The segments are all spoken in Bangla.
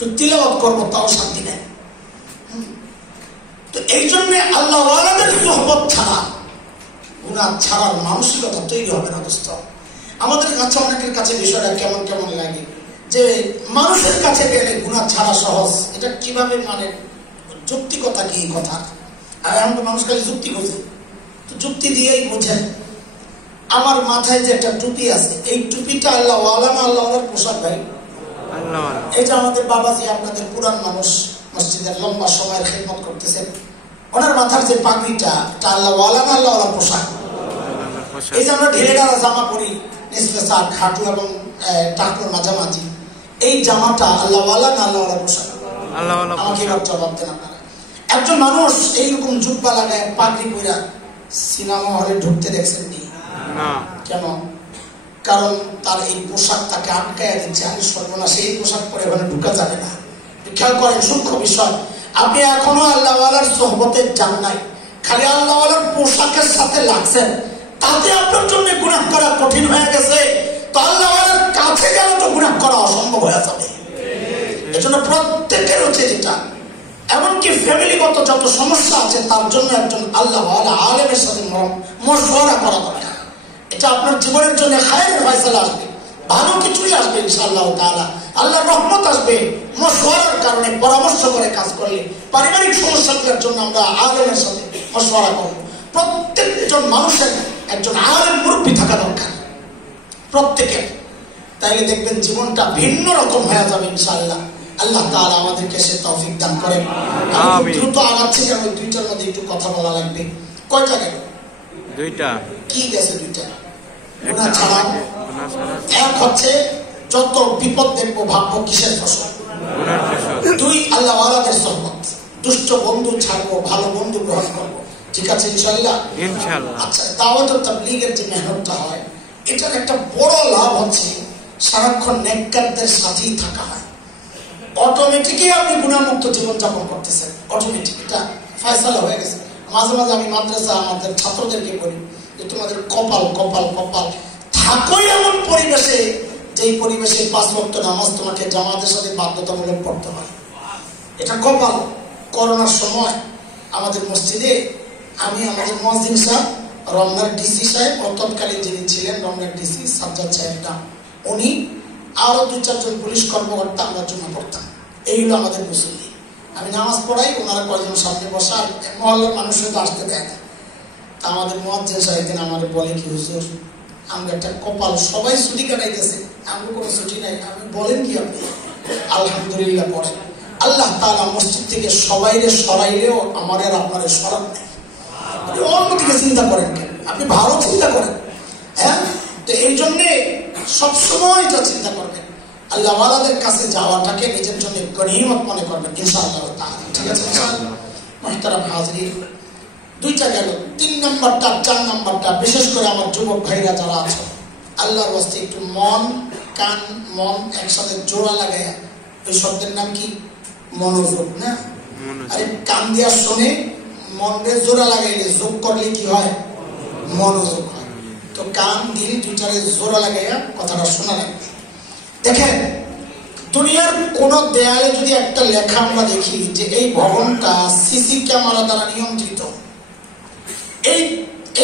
একটু তিলাওয়াত করবো তাও শান্তি নেই। তো এই জন্য আল্লাহ ওয়ালাদের সোহবত ছাড়া গুনাহ ছাড়ার মানসিকতা তৈরি হবে না দোস্ত। আমাদের কাছে অনেকের কাছে বিষয়টা কেমন কেমন লাগে যে মানুষের কাছে গেলে গুনাহ ছাড়া সহজ, এটা কিভাবে মানে যৌক্তিকতা কি এই কথা? আর এখন তো মানুষ খালি যুক্তি বোঝে, তো যুক্তি দিয়েই বোঝেন। আমার মাথায় যে একটা টুপি আছে, এই টুপিটা আল্লাহ ওয়ালা না আল্লাহ ওয়ালার পোশাক ভাই? এটা আমাদের বাবাজি, আপনাদের পুরান মানুষ, মসজিদের লম্বা সময়ের খেদমত করতেছেন, ওনার মাথার যে পাগড়িটা আল্লাহ ওয়ালা না আল্লাহ ওয়ালার পোশাক? এই যে আমরা ঢেলে ডালা জামা পরি, নিচে সার খাটু এবং টাকলোর মাঝামাঝি, এই জামাটা আল্লাহ ওয়ালা না আল্লাহ ওয়ালার পোশাক? আমাকে এবার জবাব দেন আপনারা। একজন মানুষ এইরকম জুব্বা লাগায় পাগড়ি পরা সিনেমা হলে ঢুকতে দেখছেন নি? কেন? কারণ তার এই পোশাক তাকে আটকায় দিচ্ছে। আমি সর্বনাশ, এই পোশাক পরে ওখানে ঢুকা যাবে না। খেয়াল করেন, সূক্ষ্ম বিষয়। আপনি এখনো আল্লাহ ওয়ালার সোহবতে যান নাই, খালি আল্লাহ ওয়ালার পোশাকের সাথে লাগছেন, তাতে আপনার জন্য গুনাহ করা কঠিন হয়ে গেছে। তো আল্লাহ ওয়ালার কাছে গেলে তো গুনাহ করা অসম্ভব হয়ে যাবে। এজন্য প্রত্যেকের হচ্ছে যেটা, এমনকি ফ্যামিলিগত যত সমস্যা আছে তার জন্য একজন আল্লাহ ওয়ালা আলেমের সাথে মশওয়ারা করা দরকার। এটা আপনার জীবনের জন্য খায়রের ফয়সালা আসবে, ভালো কিছুই আসবে ইনশাআল্লাহ তাআলা। আল্লাহর রহমত আসবে মশওয়ারার কারণে, পরামর্শ করে কাজ করলে। পারিবারিক সমস্যাগুলোর জন্য আমরা আলেমের সাথে মশওয়ারা করব। প্রত্যেকজন মানুষের একজন আলেম মুরব্বী থাকা দরকার, প্রত্যেকের। তাইলে দেখবেন জীবনটা ভিন্ন রকম হয়ে যাবে ইনশাআল্লাহ। আল্লাহ তাআলা আমাদেরকে সে তৌফিক দান করেন। আমি দ্রুত আগাচ্ছি কারণ ওই দুইটার মধ্যে একটু কথা বলা লাগবে। কয়টা গেল? দুইটা। কি গেছে দুইটা? গুনাহ ছাড়া। এক হচ্ছে যত বিপদ দেখবো ভাববো কিসের ফসল? দুই, আল্লাহ ওয়ালাদের সোহবত। দুষ্ট বন্ধু ছাড়বো, ভালো বন্ধু গ্রহণ করবো। ঠিক আছে ইনশাআল্লাহ? ইনশাআল্লাহ। আচ্ছা, দাওয়াত ও তাবলীগের যে মেহনতটা হয়, এটার একটা বড় লাভ হচ্ছে সারাক্ষণ নেককারদের সাথেই থাকা হয়। অটোমেটিকই আপনি গুনাহমুক্ত জীবনযাপন করতেছেন, অটোমেটিক। এটা ফয়সালা হয়ে গেছে। মাঝে মাঝে আমি মাদ্রাসা আমাদের ছাত্রদেরকে বলি যে তোমাদের কপাল কপাল কপাল, থাকোই এমন পরিবেশে যেই পরিবেশে 5 ওয়াক্ত নামাজ তোমাকে জামাতের সাথে বাধ্যতামূলক পড়তে হয়। এটা কপাল। করোনার সময় আমাদের মসজিদে আমি আমাদের মুয়াজ্জিন সাহেব, রমনার ডিসি সাহেব, তৎকালীন যিনি ছিলেন রমনার ডিসি সাজ্জাদ সাহেব নাম, উনি আরো 2-4 জন পুলিশ কর্মকর্তা আমরা জন্য পড়তাম। এই হলো আমাদের মুসল্লি। আমি নামাজ পড়াই, ওনারা কয়েকজন সামনে বসা, মহল্লার মানুষের তো আসতে দেয় না। তা আমাদের মুয়াজ্জিন সাহেব দিন আমাদের বলে কি, হুজুর আমরা একটা কপাল, সবাই ছুটি কাটাইতেছে, আমরা কোনো ছুটি নাই। আমি বলেন কি আপনি? আলহামদুলিল্লাহ পড়েন। আল্লাহ তাআলা মসজিদ থেকে সবাইরে সরাইলেও আমার আর আপনার সরান নেই। আপনি অন্যদিকে চিন্তা করেন কেন? আপনি ভালো চিন্তা করেন। হ্যাঁ, তো এই জন্যে সবসময় এটা চিন্তা করবেন, আল্লাহ ওয়ালাদের কাছে যাওয়াটাকে নিজের জন্য গনিমত মনে করবেন ইনশাআল্লাহ তাআলা। ঠিক আছে ইনশাআল্লাহ? মুহতারাম হাজিরিন, দুইটা গেল। 3 নম্বরটা, 4 নম্বরটা, বিশেষ করে আমার যুবক ভাইরা যারা আছে, আল্লাহর ওয়াস্তে একটু মন কান মন একসাথে জোড়া লাগাইয়া, ওই শব্দের নাম কি? মনোযোগ না? আরে কান দিয়া শোনে, মনরে জোড়া লাগাইলে, যোগ করলে কি হয়? মনোযোগ হয়। তো কান দিল দুইটারে জোড়া লাগাইয়া কথাটা শোনা লাগবে। দেখেন, দুনিয়ার কোন দেয়ালে যদি একটা লেখা আমরা দেখি যে এই ভবনটা সিসি ক্যামেরা দ্বারা নিয়ন্ত্রিত, এই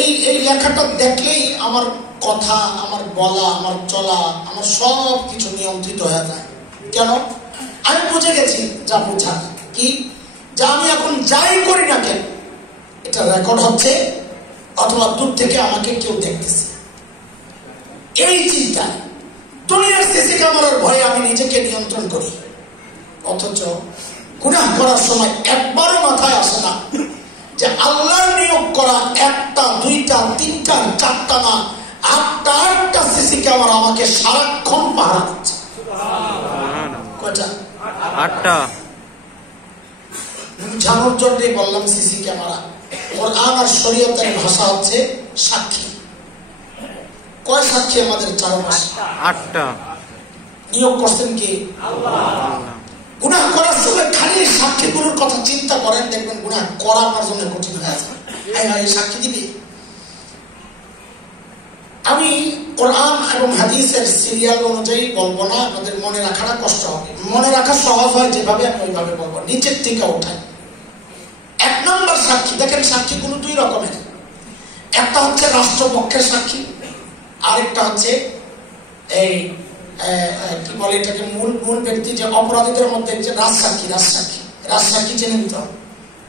এই এই লেখাটা দেখলেই আমার কথা, আমার বলা, আমার চলা, আমার সব কিছু নিয়ন্ত্রিত হয়ে যায়। কেন? আমি বুঝে গেছি যা বোঝা কি, যে আমি এখন যাই করি না কেন এটা রেকর্ড হচ্ছে, অথবা দূর থেকে আমাকে কেউ দেখতেছে। এই চিন্তা, দুনিয়ার সিসি ক্যামেরার ভয়ে আমি নিজেকে নিয়ন্ত্রণ করি। অথচ গুনাহ করার সময় একবারও মাথায় আসে না যে আল্লাহর নিয়োগ করা 1টা 2টা 3টা 4টা না 8টা সিসি ক্যামেরা আমাকে সারাক্ষণ পাহারা দিচ্ছে। কয়টা? 8টা। জানার জন্যই বললাম সিসি ক্যামেরা। কোরআন আর শরীয়তের ভাষা হচ্ছে সাক্ষী। কয় সাক্ষী আমাদের চারপাশে? 8টা। নিয়োগ করছেন কি? আল্লাহ। গুনাহ করার সময় খালি সাক্ষীগুলোর কথা চিন্তা করেন, দেখবেন গুনাহ করা আমার জন্য কঠিন হয়ে যায়। এই সাক্ষী দিবি, আমি কোরআন এবং হাদিসের সিরিয়াল অনুযায়ী বলবো না, আপনাদের মনে রাখাটা কষ্ট হবে। মনে রাখা সহজ হয় যেভাবে আমি ওইভাবে বলবো, নিচের থেকে ওঠাই। 1 নম্বর সাক্ষী, দেখেন সাক্ষী কোনো 2 রকমের। একটা হচ্ছে রাষ্ট্রপক্ষের সাক্ষী, আরেকটা হচ্ছে এই কি বলে এটাকে মূল ব্যক্তি, যে অপরাধীদের মধ্যে যে রাজসাক্ষী। রাজসাক্ষী জেনে নিতে হবে,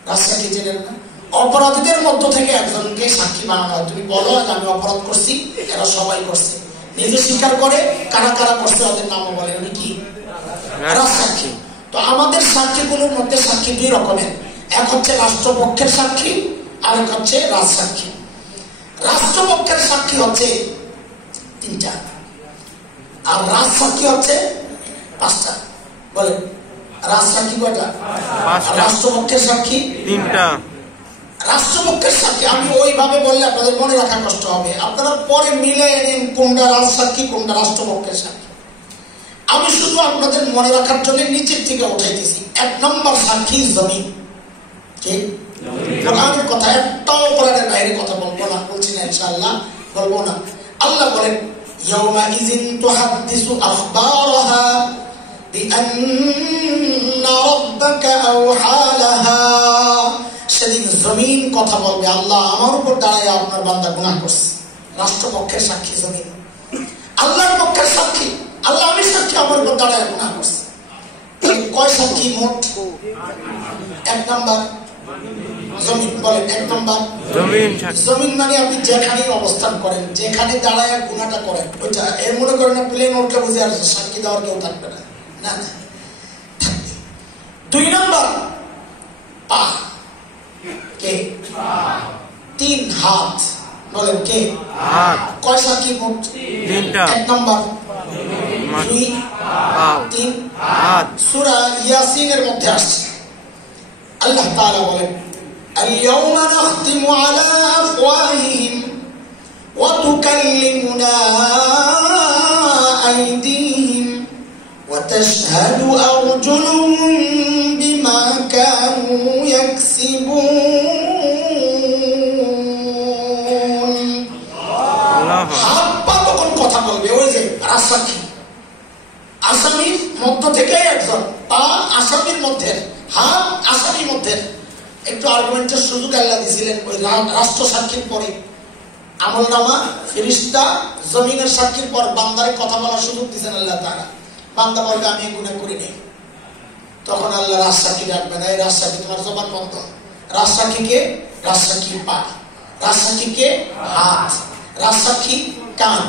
রাজসাক্ষী জেনে না। অপরাধীদের মধ্য থেকে একজনকে সাক্ষী বানানো হয়। তুমি বলো আমি অপরাধ করছি, এরা সবাই করছে, নিজে স্বীকার করে, কারা কারা করছে ওদের নামও বলে, উনি কি রাজসাক্ষী। তো আমাদের সাক্ষীগুলোর মধ্যে সাক্ষী 2 রকমের, এক হচ্ছে রাষ্ট্রপক্ষের সাক্ষী, আরেক হচ্ছে রাজসাক্ষী। রাষ্ট্রপক্ষের সাক্ষী হচ্ছে 3টা, আর রাজসাক্ষী হচ্ছে 5টা। বলে রাজসাক্ষী কয়টা? রাষ্ট্রপক্ষের সাক্ষী 3টা। রাষ্ট্রপক্ষের সাক্ষী আমি ওইভাবে বললে আপনাদের মনে রাখা কষ্ট হবে, আপনারা পরে মিলে নিন কোনটা রাজসাক্ষী কোনটা রাষ্ট্রপক্ষের সাক্ষী। আমি শুধু আপনাদের মনে রাখার জন্য নিচের থেকে উঠাইতেছি। 1 নম্বর সাক্ষী জমিন। কোরআনের কথা, একটাও কোরআনের বাইরে কথা বলবো না, বলছি না ইনশাআল্লাহ বলবো না। আল্লাহ বলেন ইয়াউমাইযিন তুহাদ্দিসু আখবারাহা বিআন্না রাব্বাকা আওহা লাহা। সেদিন জমিন কথা বলবে, আল্লাহ আমার উপর দাঁড়ায় আপনার বান্দা গুনাহ করছে। রাষ্ট্রপক্ষের সাক্ষী জমিন। আল্লাহর পক্ষের সাক্ষী, আল্লাহ আমি সাক্ষী আমার উপর দাঁড়ায় গুনাহ করছে। কয় সাক্ষী মোট? 1 নম্বর জমিন। বলেন 1 নম্বর জমিন। জমিন মানে আপনি যেখানে অবস্থান করেন, যেখানে দাঁড়ায় গুনাহটা করেন, ওইটা। এর মনে করেন প্লেন উঠলে বুঝে আসছে সাক্ষী দেওয়ার কেউ থাকবে না, না না। 2 নম্বর পা। কে? 3 হাত। বলেন কে? হাত। কয় সাক্ষী মোট? 3টা। 1 নম্বর 2 3 হাত। সূরা ইয়াসিনের মধ্যে আসছে, আল্লাহ তাআলা বলেন اليوم نختم على أفواههم وتكلمنا أيديهم وتشهد أرجلهم بما كانوا يكسبون. হাত পা তখন কথা বলবে, ওই যে রাজসাক্ষী। আসামির মধ্য থেকে একজন, পা আসামির মধ্যে, হাত আসামির মধ্যে। একটু আর্গুমেন্টের সুযোগ আল্লাহ দিয়েছিলেন ওই রাষ্ট্র সাক্ষীর পরে। আমলনামা, ফেরেশতা, জমিনের সাক্ষীর পর বান্দারে কথা বলার সুযোগ দিয়েছেন আল্লাহ তাআলা। বান্দা বলবে আমি গুনাহ করি নাই, তখন আল্লাহ রাজসাক্ষী ডাকবে না, এই রাজসাক্ষী তোমার জবান বন্ধ। রাজসাক্ষীকে? রাজসাক্ষী পা, রাজসাক্ষীকে হাত, রাজসাক্ষী কান,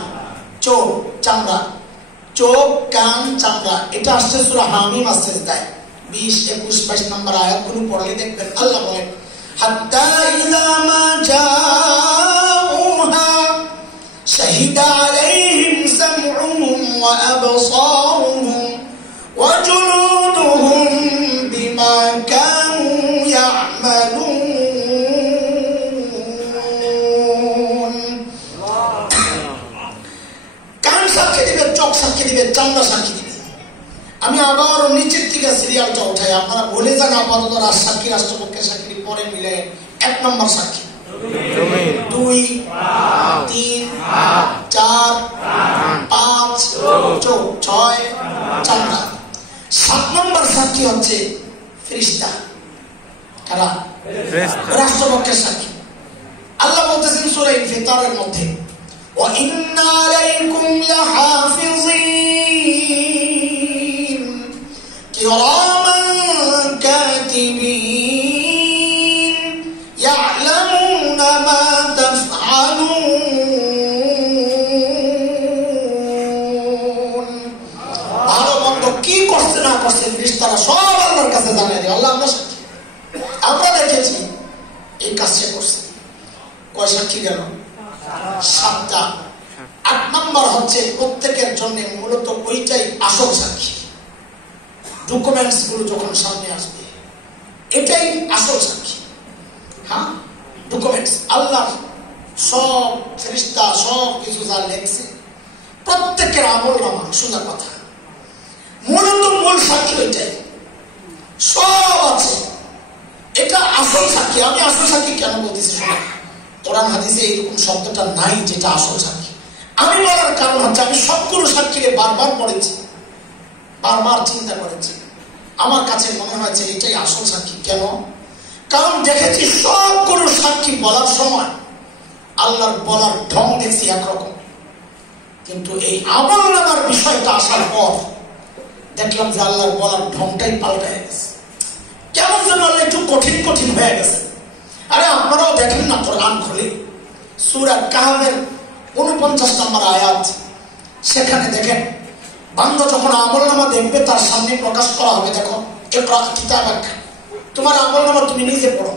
চোখ, চামড়া। চোখ, কান, চামড়া, এটা আসছে সূরা হামিম আস-সিজদায় 20, 21, 22 নম্বর আয়াতগুলো পড়লে দেখবেন আল্লাহ বলেন হাত্তা ইযা মা জাউহা শাহিদা আলাইহিম সামউহুম ওয়া আবসারুহুম ওয়া জুলুদুহুম বিমা কানু ইয়া'মালুন। কান সাক্ষী দিবে, চোখ সাক্ষী দিবে, চামড়া সাক্ষী দিবে। আমি আবার নিচের থেকে সিরিয়ালটা উঠাই, আপনারা বলে যান আপাতত রাজসাক্ষী রাষ্ট্রপক্ষের সাক্ষীর পরে মিলে 1 নম্বর সাক্ষী 2 3 4 5 6 চামড়া। 7 নম্বর সাক্ষী হচ্ছে ফেরেশতা। কারা? রাষ্ট্রপক্ষের সাক্ষী। আল্লাহ বলতেছেন সূরা ইনফিতারের মধ্যে ওয়া ইন্না আলাইকুম লাহাফিযিন কিরামান কাতিবিন ইয়া'লামুনা মা তাফআলুন। ভালো মন্দ কি করছে না করছে ফেরেশতারা সব আল্লাহর কাছে জানিয়ে দেয়। আল্লাহ আমরা সাক্ষী, আমরা দেখেছি এই কাজ সে করছে। কয় সাক্ষী গেল? 7টা। 8 নম্বর হচ্ছে প্রত্যেকের জন্য মূলত ওইটাই আসল সাক্ষী। ডকুমেন্টস গুলো যখন সামনে আসবে এটাই আসল সাক্ষী। হ্যাঁ, ডকুমেন্টস আল্লাহ সব ফেরেশতা সব কিছু যা লেখছে প্রত্যেকের আমলনামা, সোজা কথা। মূলত মূল সাক্ষী ওইটাই, সব আছে। এটা আসল সাক্ষী। আমি আসল সাক্ষী কেন বলতেছি? কোরআন হাদিসে এইরকম শব্দটা নাই যেটা আসল সাক্ষী। আমি বলার কারণ হচ্ছে আমি সবগুলো সাক্ষীকে বারবার পড়েছি, বারবার চিন্তা করেছি, আমার কাছে মনে হয়েছে এটাই আসল সাক্ষী। কেন? কারণ দেখেছি সবগুলো সাক্ষী বলার সময় আল্লাহর বলার ঢং দেখছি একরকম, কিন্তু এই আমলনামার বিষয়টা আসার পর দেখলাম যে আল্লাহর বলার ঢংটাই পাল্টে গেছে, কেমন যেন আল্লাহ একটু কঠিন কঠিন হয়ে গেছে। আরে আপনারাও দেখেন না, কোরআন খুলে সূরা কাহফের 49 নম্বর আয়াত, সেখানে দেখেন বান্দা যখন আমলনামা দেখবে তার সামনে প্রকাশ করা হবে, দেখো ইকরা কিতাবাক, তোমার আমলনামা তুমি নিজে পড়ো।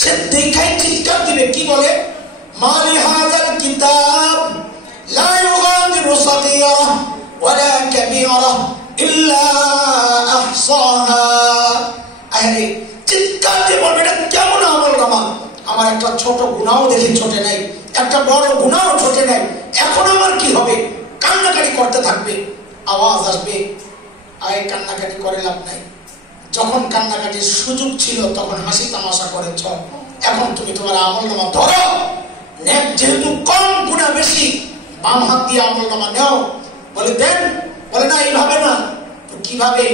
সে দেখাই চিৎকার দিবে, কি বলে? মালি হাযাল কিতাব লা ইউগাদিরু সাগীরাহ ওয়ালা কাবীরাহ ইল্লা আহসাহা। আরে চিৎকার দিয়ে বলবে এটা কেমন আমলনামা, আমার একটা ছোট গুনাহও দেখি ছোটে নাই, একটা বড় গুনাহও ছোটে নাই, এখন আমার কি হবে? কান্নাকাটি করতে থাকবে, আওয়াজ আসবে, আয় কান্নাকাটি করে লাভ নাই। যখন কান্নাকাটির সুযোগ ছিল তখন হাসি তামাশা করেছ, এখন তুমি তোমার আমলনামা ধরো, যেহেতু কম গুনাহ বেশি, বাম হাত দিয়ে আমলনামা নাও। বলে দেন, বলে না এইভাবে না। তো কিভাবে?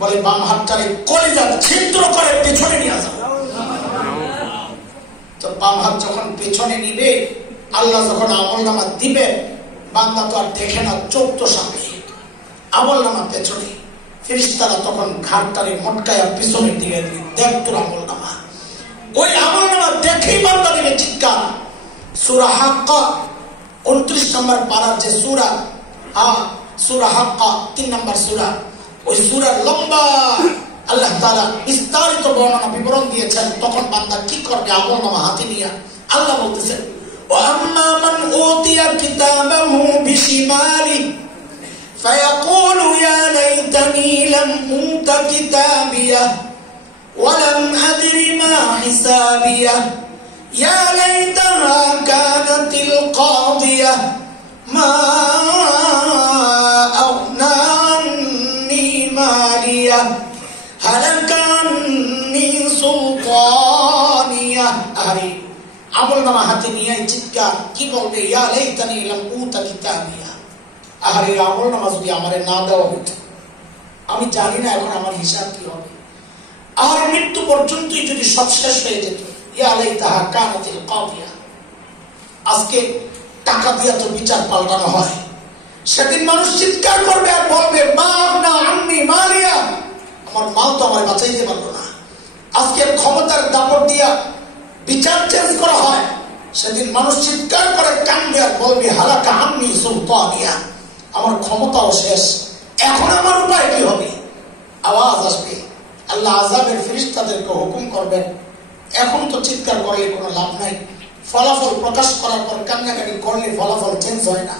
বলে বাম হাতটারে কলিজা ছিদ্র করে পেছনে নিয়ে যাও। তো বাম হাত যখন পেছনে নিবে, আল্লাহ যখন আমলনামা দিবে, বান্দা তো আর দেখে না, চোখ তো সামনে, আমলনামা পেছনে। ফেরেশতারা তখন ঘাটটারে মটকায়া পিছনের দিকে দেখ তোর আমলনামা। ওই আমলনামা দেখেই বান্দা দিবে চিৎকার। সূরা হাক্কা 29 নম্বর পারার যে সূরা, সূরা হাক্কা 3 নম্বর সূরা, ওই সূরার লম্বা আল্লাহ তাআলা বিস্তারিত বর্ণনা বিবরণ দিয়েছেন। তখন বান্দা কি করবে আমলনামা হাতে নিয়ে? আল্লাহ বলতেছেন, ওয়া আম্মা মান উতিয়া কিতাবাহু বিশিমালি ফায়াকুলু ইয়া লাইতানি লাম উতা কিতাবিয়া ওয়া লাম আদরি মা হিসাবিয়া ইয়া লাইতাহা কানাতিল কাদিয়া মা আগনা আন্নি মালিয়া হালাকা আন্নি সুলতানিয়া। আরে আমলনামা হাতে নিয়ে চিৎকার, কি বলবে? ইয়া লাইতানি লাম উতা কিতাবিয়া, আরে আমলনামা যদি আমারে না দেওয়া হতো, আমি জানি না এখন আমার হিসাব কি হবে। আর মৃত্যু পর্যন্তই যদি সব শেষ হয়ে যেত, ইয়া লাইতাহা কানাতিল কাদিয়া। আজকে টাকা দিয়া তো বিচার পাল্টানো হয়, সেদিন মানুষ চিৎকার করবে আর বলবে মা আগনা আন্নি মালিয়া, আমার মাল তো আমার বাঁচাইতে পারলো না। আজকে ক্ষমতার দাপট দিয়া বিচার চেঞ্জ করা হয়, সেদিন মানুষ চিৎকার করে কান্দবে আর বলবে হালাকা আন্নি সুলতানিয়া, আমার ক্ষমতাও শেষ, এখন আমার উপায় কি হবে? আওয়াজ আসবে, আল্লাহ আযাবের ফেরেশতাদেরকে হুকুম করবেন, এখন তো চিৎকার করলে কোনো লাভ নাই, ফলাফল প্রকাশ করার পর কান্নাকাটি করলে ফলাফল চেঞ্জ হয় না,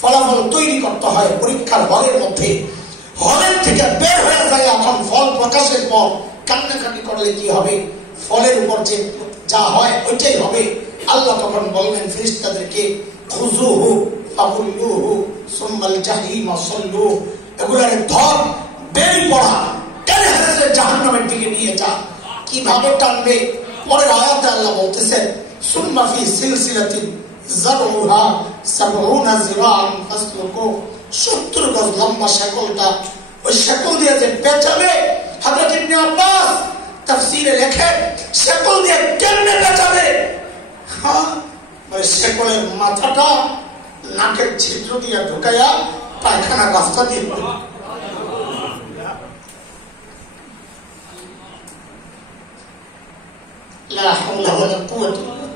ফলাফল তৈরি করতে হয় পরীক্ষার হলের মধ্যে, হলের থেকে বের হয়ে যায়। এখন ফল প্রকাশের পর কান্নাকাটি করলে কি হবে? ফলের উপর যে যা হয় ওইটাই হবে। আল্লাহ তখন বললেন ফেরেশতাদেরকে, খুযুহু ফাগুল্লুহু সুম্মাল জাহিমা সাল্লু, এগুলারে ধর, বের পড়া, টেনে হেসে জাহান্নামের দিকে নিয়ে যা। কিভাবে টানবে? পরের আয়াতে আল্লাহ বলতেছেন, সুম্মা ফি সিলসিলাতিন যারউহা ৭০ যিরাআন ফাসলুকু, ৭০ গজ লম্বা শেকলটা, ওই শেকল দিয়ে যে পেঁচাবে, হযরত ইবনে আব্বাস তাফসীরে লেখেন শেকল দিয়ে কেমনে পেঁচাবে? ওই শেকলের মাথাটা নাকের ছিদ্র দিয়ে ঢুকাইয়া পায়খানা রাস্তা দিয়ে লা হাওলা ওয়ালা কুওয়াতা ইল্লা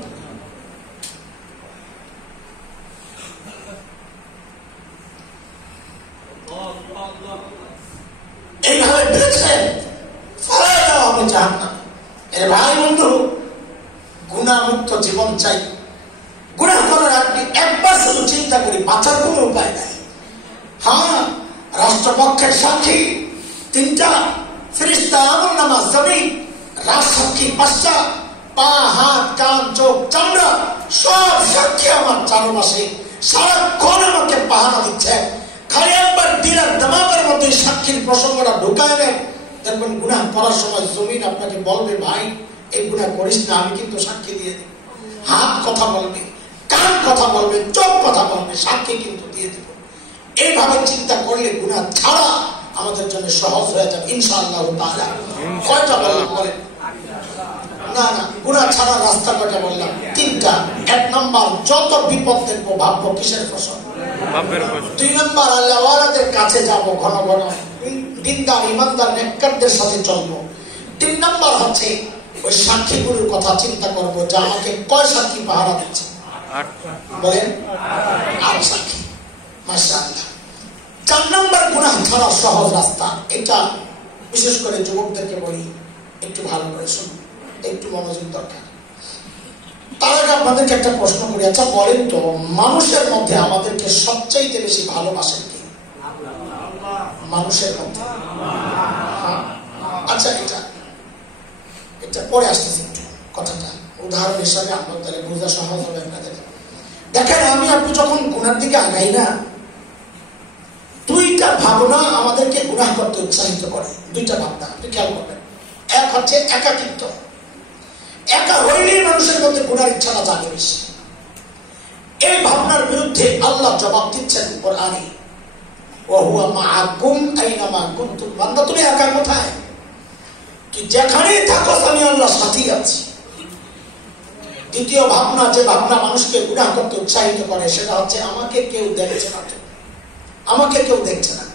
বিল্লাহ। এইভাবে বেঁচে ফেলে দেওয়া হবে জাহান্নামে। এর ভাই বন্ধু, গুনাহমুক্ত জীবন চাই। গুনাহ করার আগে একবার শুধু চিন্তা করি, বাঁচার কোনো উপায় নাই। রাষ্ট্রপক্ষের সাক্ষী 3টা, ফেরেশতা, আমলনামা, জমিন, রাজসাক্ষী 5টা, পা, হাত, কান, চোখ, চামড়া, সব সাক্ষী আমার চারপাশে সারাক্ষণ আমাকে পাহারা দিচ্ছে। খালি একবার দিলের দিমাগের মধ্যে সাক্ষীর প্রসঙ্গটা ঢুকায় নেন, দেখবেন গুনাহ করার সময় জমিন আপনাকে বলবে, ভাই এই গুনাহ করিস না, আমি কিন্তু সাক্ষী দিয়ে দিই। হাত কথা বলবে, কান কথা বলবে, চোখ কথা বলবে, সাক্ষী কিন্তু দিয়ে দেব। এইভাবে চিন্তা করলে গুনাহ ছাড়া আমাদের জন্য সহজ হয়ে যাবে ইনশাআল্লাহ তাআলা। কয়টা বললাম বলেন? না না, গুনাহ ছাড়া রাস্তা কয়টা বললাম? তিনটা। এক নম্বর, যত বিপদ দেখবো ভাববো কিসের ফসল? দুই নম্বর, আল্লাহওয়ালাদের কাছে যাব, ঘন ঘন দিনদার ইমানদার নেককারদের সাথে চলবো। তিন নম্বর হচ্ছে ওই সাক্ষীগুলোর কথা চিন্তা করবো যে আমাকে কয় সাক্ষী পাহারা দিচ্ছে? বলেন, 8 সাক্ষী। মাশাআল্লাহ। 4 নম্বর গুনাহ ছাড়া সহজ রাস্তা, এটা বিশেষ করে যুবকদেরকে বলি, একটু ভালো করে শুনুন, একটু মনোযোগ দরকার। তার আগে আপনাদেরকে একটা প্রশ্ন করি, আচ্ছা বলেন তো, মানুষের মধ্যে আমাদেরকে সবচাইতে বেশি ভালোবাসেন কি? মানুষের মধ্যে? আচ্ছা, এটা পরে আসতেছে একটু কথাটা, উদাহরণ হিসাবে আপনার তাহলে বোঝা সহজ হবে আপনাদের। দেখেন, আমি আপনি যখন গুনার দিকে আগাই না, 2টা ভাবনা আমাদেরকে গুনাহ করতে উৎসাহিত করে। 2টা ভাবনা আপনি খেয়াল করবেন। এক হচ্ছে একাকিত্ব। একা হইলেই মানুষের মধ্যে গুনার ইচ্ছাটা জাগে বেশি। এই ভাবনার বিরুদ্ধে আল্লাহ জবাব দিচ্ছেন কোরআনে, ওয়া হুয়া মাআকুম আইনামা কুনতুম। বান্দা, তুমি একা কোথায়? তুই যেখানেই থাকো আমি আল্লাহ সাথী আছি। দ্বিতীয় ভাবনা, যে ভাবনা মানুষকে গুনাহ করতে উৎসাহিত করে, সেটা হচ্ছে আমাকে কেউ দেখছে না, আমাকে কেউ দেখছে না।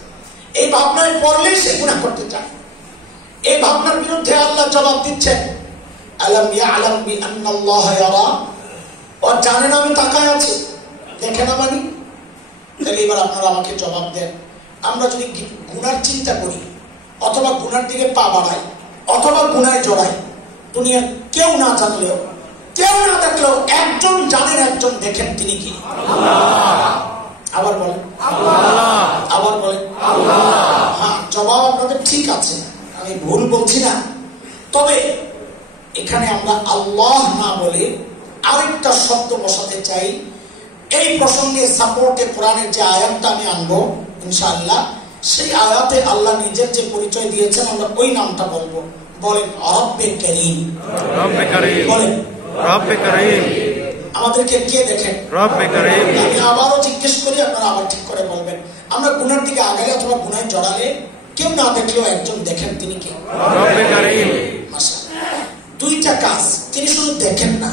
এই ভাবনায় পড়লেই সে গুনাহ করতে চায়। এই ভাবনার বিরুদ্ধে আল্লাহ জবাব দিচ্ছেন, আলাম ইয়ালাম বিআন্নাল্লাহ ইয়ারা। ও জানেন আমি তাকায় আছি, দেখে না মানি? তাহলে এবার আপনারা আমাকে জবাব দেন, আমরা যদি গুনার চিন্তা করি, অথবা গুনার দিকে পা বাড়াই, অথবা গুনায় জড়াই, দুনিয়ার কেউ না জানলেও, কেউ না দেখলেও একজন জানেন, একজন দেখেন, তিনি কি? আবার বলেন, আবার বলেন। হ্যাঁ, জবাব আপনাদের ঠিক আছে, আমি ভুল বলছি না। তবে এখানে আমরা আল্লাহ না বলে আরেকটা শব্দ বসাতে চাই। এই প্রসঙ্গে সাপোর্টে কোরআনের যে আয়াতটা আমি আনবো ইনশাআল্লাহ, সেই আয়াতে আল্লাহ নিজের যে পরিচয় দিয়েছেন, আমরা ওই নামটা বলবো। বলেন, রব্বে কারীম। রব্বে কারীম। বলেন, রব্বে কারীম। আমাদেরকে কে দেখেন? রব্বে কারীম। আমি আবারও জিজ্ঞেস করি, আপনারা আবার ঠিক করে বলবেন। আমরা গুনার দিকে আগালে অথবা গুনায় জড়ালে কেউ না দেখলেও একজন দেখেন, তিনি কে? রব্বে কারীম। মাশাআল্লাহ। 2টা কাজ, তিনি শুধু দেখেন না,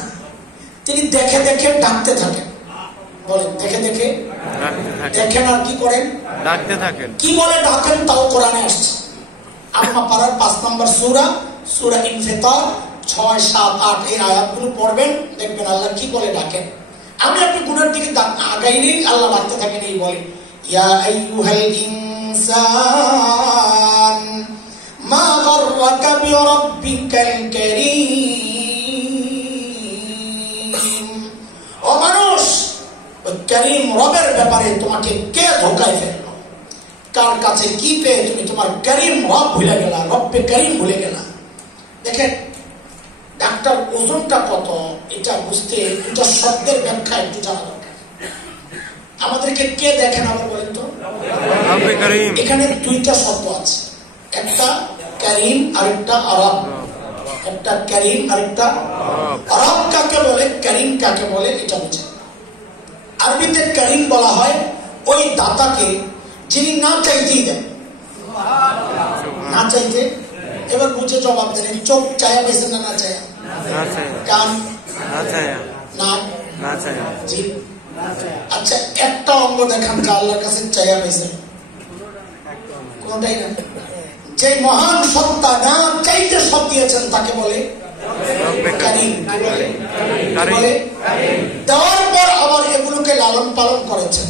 তিনি দেখে দেখে ডাকতে থাকেন। বলেন, দেখে দেখে দেখেন আর কি করেন? ডাকতে থাকেন। কি বলে ডাকেন তাও কোরআনে আসছে। আম্মা পারার 5 নম্বর সূরা, সূরা ইনফিতার 6, 7, 8 এই আয়াতগুলো পড়বেন, দেখবেন আল্লাহ কি বলে ডাকেন। আমি আপনি গুনার দিকে আগাইলেই আল্লাহ ডাকতে থাকেন, এই বলে, ইয়া আইয়ুহাল ইনসান মা গাররাকা বিরাব্বিকাল কারীম। ও মানুষ, ওই কারীম রবের ব্যাপারে তোমাকে কে ধোঁকায় ফেললো? কার কাছে কি পেয়ে তুমি তোমার কারীম রব ভুলে গেলা, রব্বে কারীম ভুলে গেলা? দেখেন, ডাক্তার ওজনটা কত এটা বুঝতে 2টা শব্দের ব্যাখ্যা একটু জানা দরকার। আমাদেরকে কে দেখেন আবার বলেন তো? রব্বে কারীম। এখানে 2টা শব্দ আছে, একটা কারীম আর একটা রব। একটা কারীম আর একটা রব। কাকে বলে, কারীম কাকে বলে এটা বুঝেন। আরবিতে কারীম বলা হয় ওই দাতাকে যিনি না চাইতেই দেন। না চাইতে, এবার বুঝে জবাব দেন। চোখ চায়া পেয়েছেন না? না চায়া। কান না চায়া। নাক না চায়া। জি। আচ্ছা, একটা অঙ্গ দেখান যা আল্লাহর কাছে চায়া পেয়েছেন। কোনটাই না। যে মহান সত্তা না চাইতে সব দিয়েছেন তাকে বলে কারীম। দেওয়ার পর আবার এগুলোকে লালন পালন করেছেন,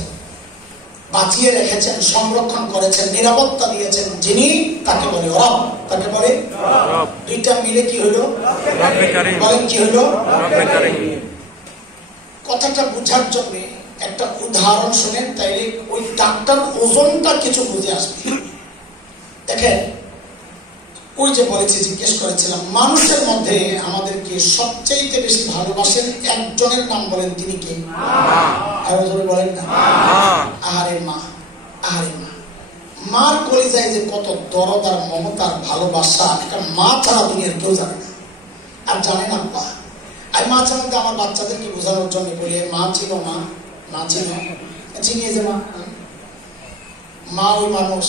বাঁচিয়ে রেখেছেন, সংরক্ষণ করেছেন, নিরাপত্তা দিয়েছেন, যিনি তাকে বলে রব। তাকে বলে রব। 2টা মিলে কি হলো? রব্বে কারীম। বলেন, কি হলো? রব্বে কারীম। কথাটা বুঝার জন্য একটা উদাহরণ শুনেন, তাইলে ওই ডাক্তার ওজনটা কিছু বুঝে আসবে। দেখেন, ওই যে বলেছি, জিজ্ঞেস করেছিলাম, মানুষের মধ্যে আমাদেরকে সবচেয়ে বেশি ভালোবাসেন একজনের নাম বলেন, তিনি কে? আরো জোরে বলেন না। আহারে মা, আহারে মা। মার কলিজায় যে কত দরদ আর মমতার ভালোবাসা, এটা মা ছাড়া দুনিয়ার কেউ জানে না। আর জানেন আব্বা, আমি মাঝে মধ্যে আমার বাচ্চাদেরকে বোঝানোর জন্য বলি, মা ছিল মা, মা ছিল চিনিয়ে যে মা ওই মানুষ,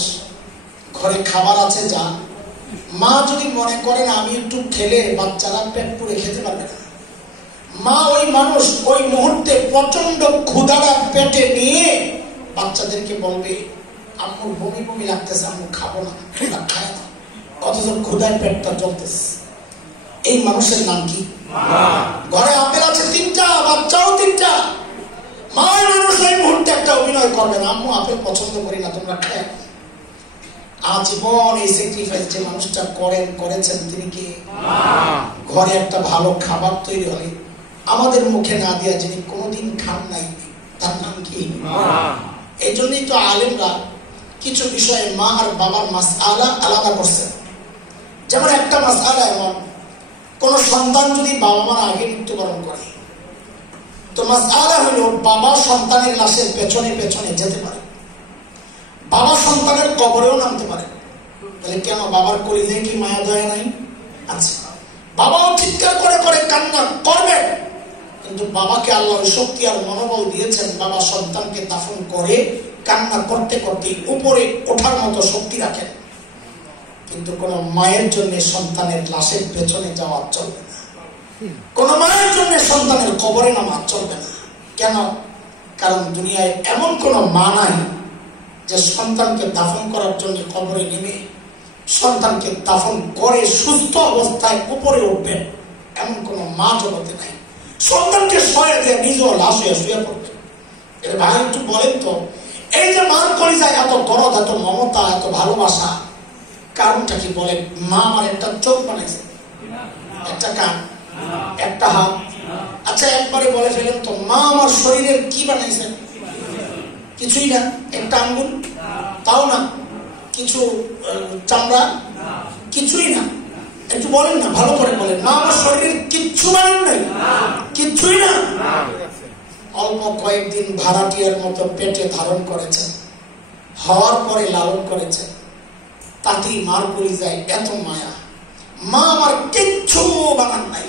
ঘরে খাবার আছে যা, মা যদি মনে করেন আমি একটু খেলে বাচ্চারা পেট পুরে খেতে পারবে না, মা ওই মানুষ ওই মুহূর্তে প্রচন্ড ক্ষুধাটা পেটে নিয়ে বাচ্চাদেরকে বলবে আম্মু বমি বমি লাগতেছে, আম্মু খাবো না, ক্ষুধা খায় না, অথচ ক্ষুধায় পেটটা জ্বলতেছে। এই মানুষের নাম কি? ঘরে আপেল আছে 3টা, বাচ্চাও 3টা, মা মানুষ এই মুহূর্তে একটা অভিনয় করবে না, আম্মু আপেল পছন্দ করি না, তোমরা খায়। আজীবন এই স্যাক্রিফাইস যে মানুষটা করেছেন তিনি কি? ঘরে একটা ভালো খাবার তৈরি হলে আমাদের মুখে না দিয়া যিনি কোনোদিন খান নাই, তার নাম কি? এই জন্যই তো আলেমরা কিছু বিষয়ে মা আর বাবার মাসআলা আলাদা করছেন। যেমন একটা মাসআলা এমন, কোন সন্তান যদি বাবা মার আগে মৃত্যুবরণ করে, তো মাসআলা হলো বাবা সন্তানের লাশের পেছনে পেছনে যেতে পারে, বাবা সন্তানের কবরেও নামতে পারে। তাহলে কেন? বাবার কলিজায় কি মায়া দয়া নাই? আচ্ছা, বাবাও চিৎকার করে করে কান্না করবে, কিন্তু বাবাকে আল্লাহ শক্তি আর মনোবল দিয়েছেন, বাবা সন্তানকে দাফন করে কান্না করতে করতে উপরে ওঠার মতো শক্তি রাখেন। কিন্তু কোন মায়ের জন্য সন্তানের লাশের পেছনে যাওয়া চলবে না, কোন মায়ের জন্য সন্তানের কবরে নামা চলবে না। কেন? কারণ দুনিয়ায় এমন কোন মা নাই যে সন্তানকে দাফন করার জন্য কবরে নেমে সন্তানকে দাফন করে সুস্থ অবস্থায় উপরে উঠবেন, এমন কোন মা জগতে নাই। সন্তানকে শয়ে দিয়ে নিজেও লাশ হয়ে শুয়ে পড়বে। এর ভাই একটু বলেন তো, এই যে মার কলিজায় এত দরদ, এত মমতা, এত ভালোবাসা, কারণটা কি? বলেন। মা আমার একটা চোখ বানাইছে, একটা কান, একটা হাত। আচ্ছা একবারে বলে ফেলেন তো, মা আমার শরীরের কি বানাইছে? কিছুই না। একটা আঙ্গুল, তাও না। কিছু চামড়া, কিছুই না। একটু বলেন না, ভালো করে বলেন। মা আমার শরীরের কিচ্ছু বানান নাই, কিচ্ছুই না। অল্প কয়েকদিন ভাড়াটিয়ার মতো পেটে ধারণ করেছেন, হওয়ার পরে লালন করেছেন, তাতেই মার কলিজায় এত মায়া। মা আমার কিচ্ছু বানান নাই,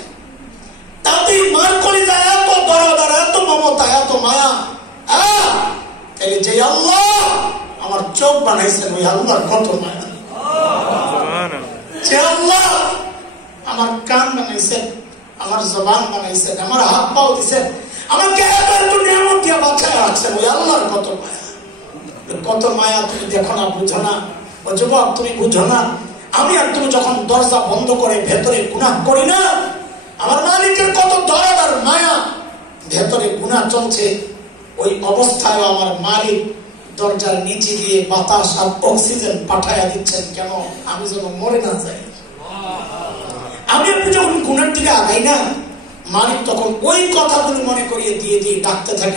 তাতেই মার কলিজায় এত দরদ, এত মমতা, এত মায়া। তাহলে যে আল্লাহ আমার চোখ বানাইছেন, ওই আল্লাহর কত মায়া। যে আল্লাহ আমার কান বানাইছেন, আমার জবান বানাইছেন, আমার হাত পাও দিচ্ছেন, আমাকে এত নিয়ামত দিয়ে বাঁচায় রাখছেন, ওই আল্লাহর কত মায়া। কত মায়া তুমি দেখো না, বুঝো না। ও যুবক, তুমি বুঝো না, আমি আর তুমি যখন দরজা বন্ধ করে ভেতরে গুনাহ করি না, আমার মালিকের কত দরদ আর মায়া। ভেতরে গুনাহ চলছে, ওই অবস্থায় আমার মালিক দরজার নিচে দিয়ে বাতাস আর অক্সিজেন পাঠাইয়া দিচ্ছেন। কেন? আমি যেন মরে না যাই। আমি আপনি যখন গুনার দিকে আগাই না, মালিক তখন ওই কথাগুলো মনে করিয়ে দিয়ে দিয়ে ডাকতে থাকে।